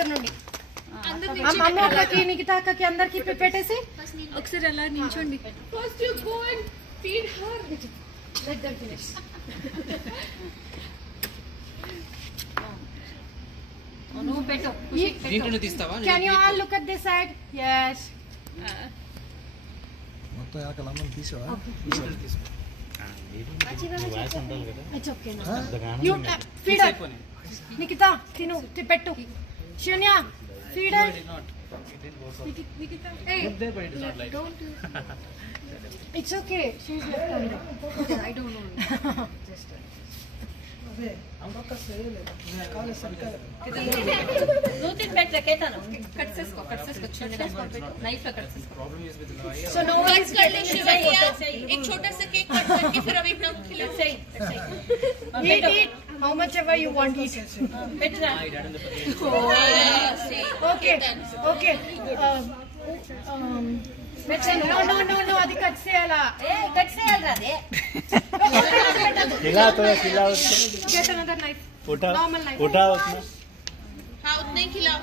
దగ్గర నుండి అమ్మకి నిఖిత అక్కకి అందరికి పెట్టేసి ఒకసారి అలా నించోండి. First you go and feed her. Let them finish. నువ్వు పెట్టు. దీంట్లో తీస్తావా? Can you all look at this side? yes. మొత్తం యాక లమ్మని తీసావా? ఇట్స్ ఓకే నా. You feed her. నిఖిత తిను పెట్టు. Shunya feed her. Nikhita hey don't do it's okay she's left on I don't know just నువ్వు తిని పెట్టు కేతాను. కట్ చేసుకో నైఫ్ లో కట్ చేసుకో. so no कट कर ले शिवैया. एक छोटा सा केक कट करके फिर अभी अपना खिला. eat how much ever you want eat. పెట్టరా. okay okay no అది కట్ చేయాలా? కట్ చేయాలరా అదే. get another knife normal knife हाँ उतना ही खिलाओ.